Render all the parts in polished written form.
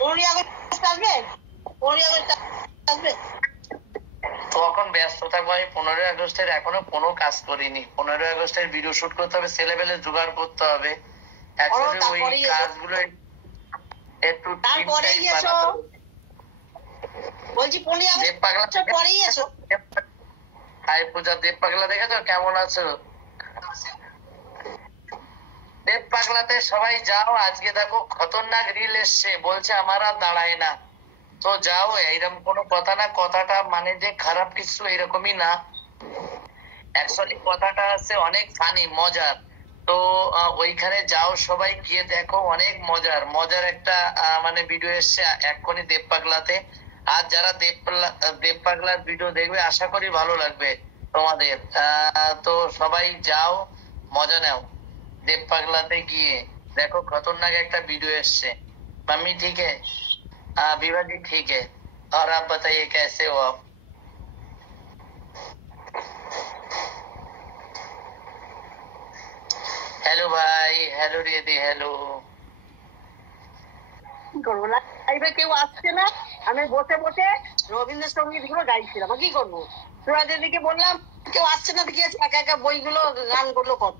15ই August আসবে, 15ই August আসবে। তখন ব্যস্ত থাকবো। আমি 15ই আগস্টের এখনো কোনো কাজ করিনি। 15ই আগস্টের ভিডিও শুট করতে হবে, ছেলেবেলে জোগাড় করতে হবে। ওই কাজগুলো একটু তারপরেই এসো, বলছি 15ই আগস্ট পরেই এসো। হাই পূজা, দেব পাগলা দেখেছো কেমন আছো? দেব পাগলাতে সবাই যাও। আজকে দেখো খতরনাক রিল এসছে, বলছে আমার আর দাঁড়ায় না। তো যাও, এইরকম কোনো কথা না। কথাটা মানে যে খারাপ কিছু এরকমই না, অ্যাকচুয়ালি কথাটা আছে অনেক ফানি, মজার। তো ওইখানে যাও, সবাই গিয়ে দেখো, অনেক মজার মজার একটা মানে ভিডিও এসছে এক্ষুনি দেব পাগলাতে। আর যারা দেব পাগলার ভিডিও দেখবে আশা করি ভালো লাগবে তোমাদের। তো সবাই যাও, মজা নাও। দেব পাগলাতে গিয়ে দেখো খতরনাক একটা ভিডিও এসছে। मम्मी ठीक है? विभा जी ठीक है। और आप बताइए कैसे हो आप? हेलो भाई, हेलो रियति, हेलो। কি করবো, লাইভে কেউ আসছে না, আমি বসে বসে রবীন্দ্রসঙ্গীত গুলো গাইছিলাম। কি করবো, সুরাজেদিকে বললাম কেউ আসছে না, দেখি একা একা বইগুলো গান করলো কত।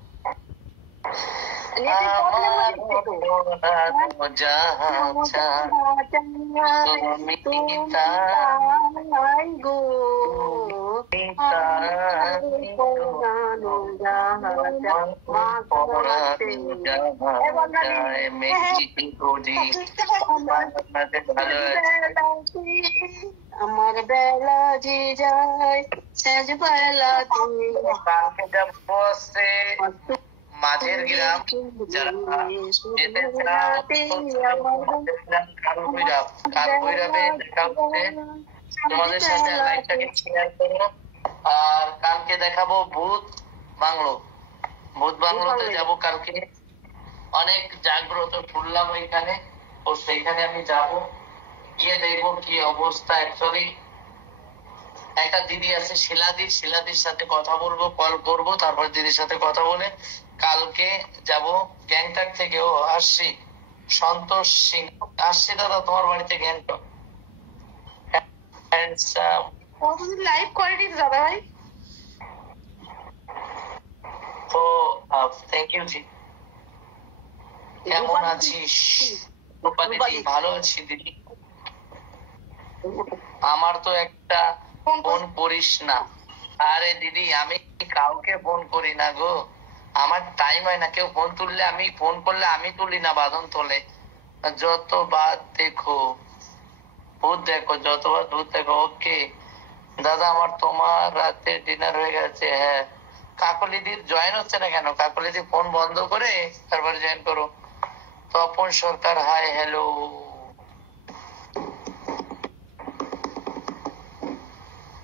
আমার বেলা যে যায় সেজ বেলা কালকে যাব বসে মাঝের গ্রাম, যারা যেতে চাও কালভৈরবে দেখা হচ্ছে। তোমাদের সাথে লাইভটাকে শেয়ার করো। আর কালকে দেখাবো ভূত বাংলো। ভূত বাংলোতে যাবো কালকে। অনেক জাগ্রত শুনলাম ওইখানে, ও সেইখানে আমি যাব, গিয়ে দেখবো কি অবস্থা। অ্যাকচুয়ালি একটা দিদি আছে শিলাদির সাথে কথা বলবো, কল করবো, তারপর দিদির সাথে কথা বলে কালকে যাব। গ্যাংটক থেকে ও আসছি, সন্তোষ সিং আসছি। দাদা তোমার বাড়িতে গ্যাংটক। লাইভ করেনি দাদা ভাই। তো থ্যাংক ইউ জি। কেমন আছিস রূপালি? ভালো আছি দিদি। আমার তো একটা ফোন করিস না। আরে দিদি, আমি কাউকে ফোন করি না গো, আমার টাইম হয় না। কেউ ফোন তুললে, আমি ফোন করলে আমি তুলি না, বাঁধন তোলে। যতবার দেখো ভূত দেখো, যতবার ভূত দেখো। ওকে দাদা, আমার তোমার রাতে ডিনার হয়ে গেছে। হ্যাঁ, কাকলিদির জয়েন হচ্ছে না কেন? কাকলিদি ফোন বন্ধ করে তারপরে জয়েন করো। তপন সরকার হাই, হ্যালো।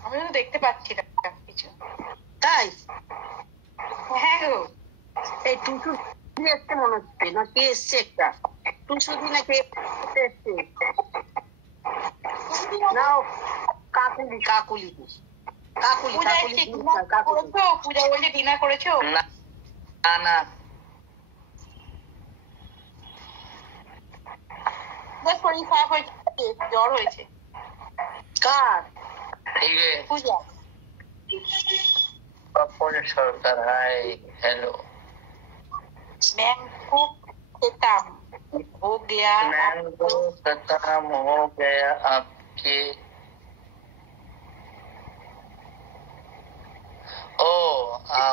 আমি তো দেখতে পাচ্ছি না কিছু। তাই? হ্যাঁ গো, এই টুটু এসছে মনে হচ্ছে, না কে এসছে একটা টুসুদি, না কে এসছে না? কাকুলি কাকুলি কাকুলি পূজা বলছে ডিনার করেছো? না না, শরীর খারাপ হয়েছে, জ্বর হয়েছে। কার? ঠিক আছে। পূজা। তপন সরকার হাই, হ্যালো। मैंगो खत्म हो गया, मैंगो खत्म हो गया आपके। ओ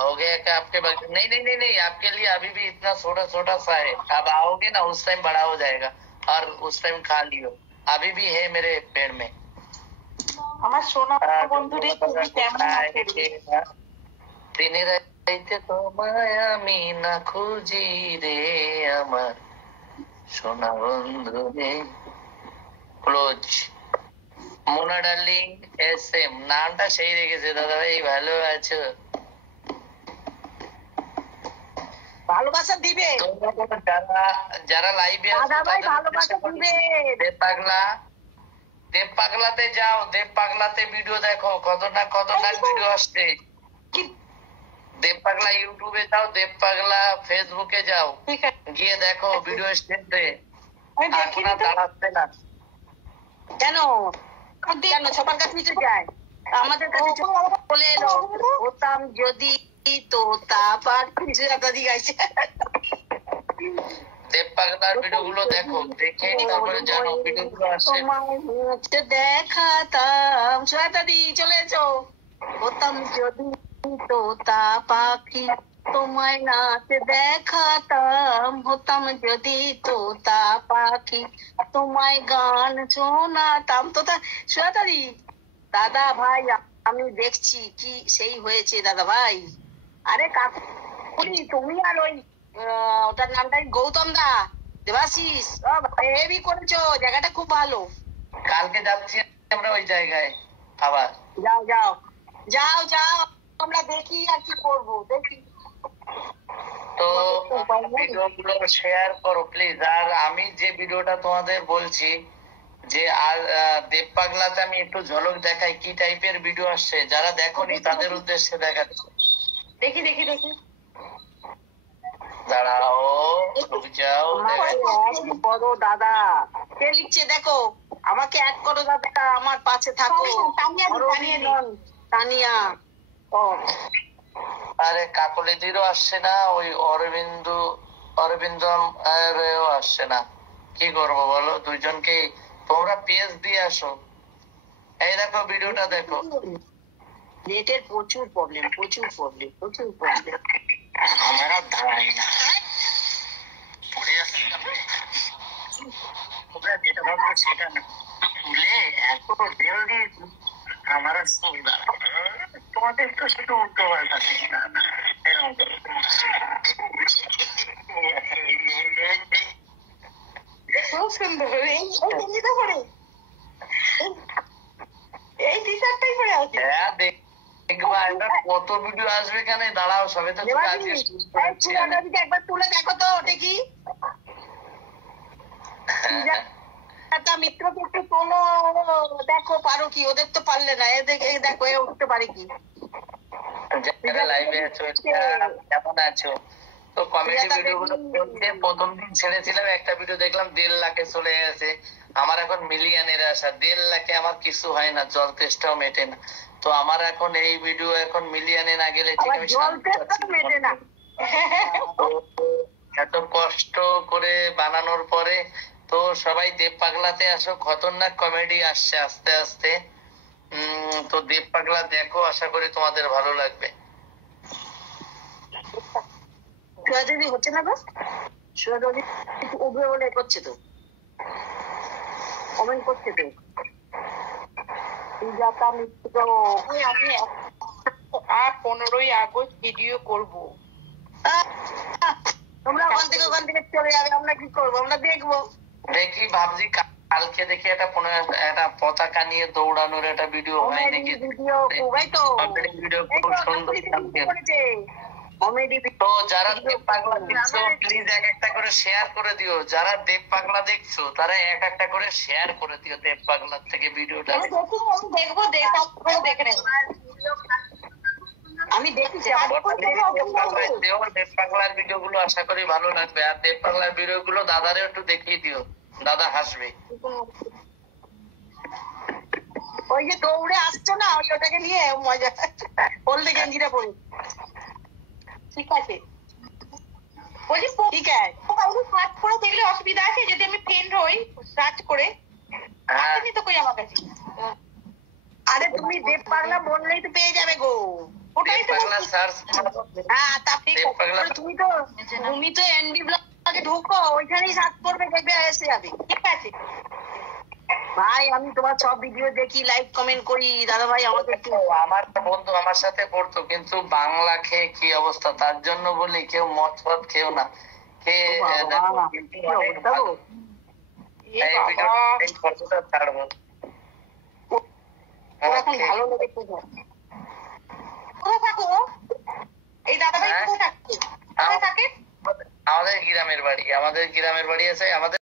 हो गया क्या आपके बगल? नहीं नहीं नहीं नहीं, आपके लिए अभी भी इतना छोटा छोटा सा है। अब आओगे ना उस टाइम बड़ा हो जाएगा, और उस टाइम खा लियो। अभी भी है मेरे पेड़ में। আমার সোনা বন্ধুরে তুমি কেমন আছো? দিনে রাইতে তোমায় আমি না খুঁজি রে, আমার সোনা বন্ধু রে। ক্লোজ মোনা ডার্লিং এস এম, নামটা সেই রেখেছে দাদা ভাই। ভালো আছো? ভালোবাসা দিবে যারা লাইভে দেব পাগলাতে যাও, দেব পাগলাতে ভিডিও দেখো, খতরনাক খতরনাক ভিডিও আসছে। দেব পাগলা ইউটিউবে যাও, দেব পাগলা ফেসবুকে যাও, গিয়ে দেখো ভিডিও এসছে। এখন আর দাঁড়াচ্ছে না। কেন কেন সবার কাছে নিচে যায়, আমাদের কাছে বলে এলো হতাম যদি তোতা পাখি, সুজাতাদি গাইছে। দেব পাগলার ভিডিও গুলো দেখো, দেখে তারপরে জানো ভিডিও গুলো আসে। তোমায় দেখাতাম, সুজাতাদি চলে এসো। হতাম যদি তোতা পাখি, তোমায় নাচ দেখাতাম, হতাম যদি তোতা পাখি, তোমায় গান শোনাতাম। তোতা সুজাতাদি, দাদা ভাই আমি দেখছি কি সেই হয়েছে দাদা ভাই। আরে কাকুরি তুমি আর ওই ওটার নামটা গৌতম দা, দেবাশিস হেভি করেছো, জায়গাটা খুব ভালো। কালকে যাচ্ছি আমরা ওই জায়গায় আবার। যাও যাও যাও যাও, আমরা দেখি আর কি করবো, দেখি। তো ভিডিও গুলো শেয়ার করো প্লিজ। আর আমি যে ভিডিওটা তোমাদের বলছি যে আর দেব পাগলাতে আমি একটু ঝলক দেখাই কি টাইপের ভিডিও আসছে, যারা দেখোনি তাদের উদ্দেশ্যে দেখাচ্ছি। দেখি দেখি দেখি, দাঁড়াও রুক যাও। বড় দাদা কে লিখছে দেখো, আমাকে অ্যাড করো দাদা, আমার পাশে থাকো। তানিয়া, ও আরে কাকলিদিরও আসছে না, ওই অরবিন্দম আসছে না। কি করবো বলো, দুইজনকে তোমরা পেজ দিয়ে আসো। এই দেখো ভিডিওটা দেখো। নেটের প্রচুর প্রবলেম, প্রচুর প্রবলেম, প্রচুর প্রবলেম। আমার আর দাঁড়াই না, পড়ে যাচ্ছে। তোমরা যেটা ভাবছো সেটা না, তুলে এত জলদি আমার আর চোখ দাঁড়ায় না। তোমাদের তো শুধু উল্টো পাল্টা খুব সুন্দর, এই গেঞ্জিটা পরে, এই টি শার্টটাই পরে আছে। হ্যাঁ দেখবা এটা কত ভিডিও আসবে, কেন দাঁড়াও সবে তো একবার তুলে দেখো তো ওটা কি। মিত্রকে একটু তোলো, দেখো পারো কি, ওদের তো পারলে না, এদের দেখো এ উঠতে পারে কি। লাইভে আছো, কেমন আছো? তো কমেডি ভিডিও গুলো চলছে। প্রথম দিন ছেড়েছিলাম একটা ভিডিও, দেখলাম 1.5 লাখে চলে গেছে। আমার এখন মিলিয়নের আশা, 1.5 লাখে আমার কিছু হয় না, জল তেষ্টাও মেটে না। তো আমার এখন এই ভিডিও এখন মিলিয়নে না গেলে ঠিক আমি মেটে না। এত কষ্ট করে বানানোর পরে তো সবাই দেব পাগলাতে আসো, খতরনাক কমেডি আসছে আস্তে আস্তে। তো দেব পাগলা দেখো, আশা করি তোমাদের ভালো লাগবে। সুজাতাদি হচ্ছে না গো, সুজাতাদি উঠবে বলে করছে তো, কমেন্ট করছে তো। সুজাতা মিত্র, আমি 15ই আগস্ট ভিডিও করবো। তোমরা ওখান থেকে চলে যাবে, আমরা কি করবো, আমরা দেখবো। দেখি ভাবছি কালকে দেখি একটা পতাকা নিয়ে দৌড়ানোর একটা ভিডিও হয় নাকি। ভিডিও খুব সুন্দর। তো যারা দেব পাগলা দেখছো প্লিজ এক একটা করে শেয়ার করে দিও, যারা দেব পাগলা দেখছো তারা এক একটা করে শেয়ার করে দিও দেব পাগলার থেকে ভিডিওটা। দেখবো, দেখে নেবো। আমি দেখি দেব পাগলার ভিডিও গুলো আশা করি ভালো লাগবে। আর দেব পাগলার ভিডিও গুলো দাদারে একটু দেখিয়ে দিও, দাদা হাসবে। ওই যে দৌড়ে আসছো না, ওই ওটাকে নিয়ে মজা, হলদে গেঞ্জিটা পরে। ঠিক আছে, বলছি ঠিক আছে। সার্চ করে দেখলে অসুবিধা আছে যদি আমি ফ্রেন্ড হই সার্চ করে? আসেনি তো কই আমার কাছে। আরে তুমি দেব পাগলা বললেই তো পেয়ে যাবে গো, ওটাই তো সার্চ। হ্যাঁ তা ঠিক আছে। তুমি তো এনডি ব্লগে ঢুকো, ওইখানেই সার্চ করবে, দেখবে এসে যাবে। ঠিক আছে ভাই, আমি তোমার সব ভিডিও দেখি, লাইক কমেন্ট করি দাদা ভাই। আমাদের আমার বন্ধু আমার সাথে পড়তো, কিন্তু বাংলা খেয়ে কি অবস্থা, তার জন্য বলি কেউ মদ ফদ খেও না। ছাড়বো এখন ভালো লেগে কোথায় থাকো? এই দাদা ভাই কোথায় থাকে? আমাদের গ্রামের বাড়ি আছে আমাদের